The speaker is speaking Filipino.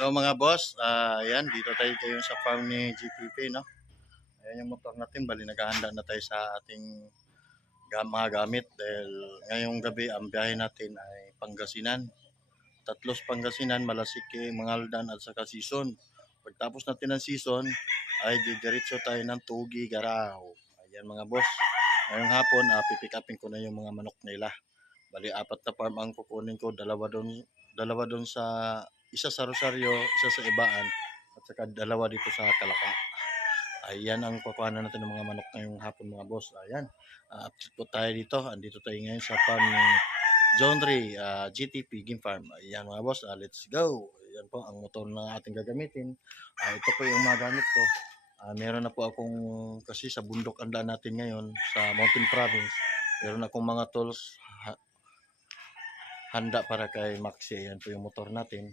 Hello mga boss, ayan, dito tayo ngayon sa farm ni GPP, no? Ayan yung motor natin, bali naghahanda na tayo sa ating mga gamit dahil ngayong gabi ang biyahe natin ay Pangasinan. Tatlos Pangasinan, Malasike, Mangaldan at saka Sison. Pagtapos natin ng Sison ay didiretso tayo ng Tugi, Garao. Ayan mga boss, ngayong hapon pipick upin ko na yung mga manok nila. Bali apat na farm ang kukunin ko, dalawa doon sa isa sa Rosario, isa sa Ibaan, at saka dalawa dito sa Kalaka. Ayan ang kukuhanan natin ng mga manok ngayong hapon mga boss. Ayan, update po tayo dito. Andito tayo ngayon sa farm ni John Ray, GTP Game Farm. Ayan mga boss, let's go. Ayan po ang motor na ating gagamitin. Ito po yung mga gamit ko. Meron na po akong, kasi sa bundok ang daan natin ngayon sa Mountain Province, meron akong mga tools handa para kay Maxi. Ayan po yung motor natin.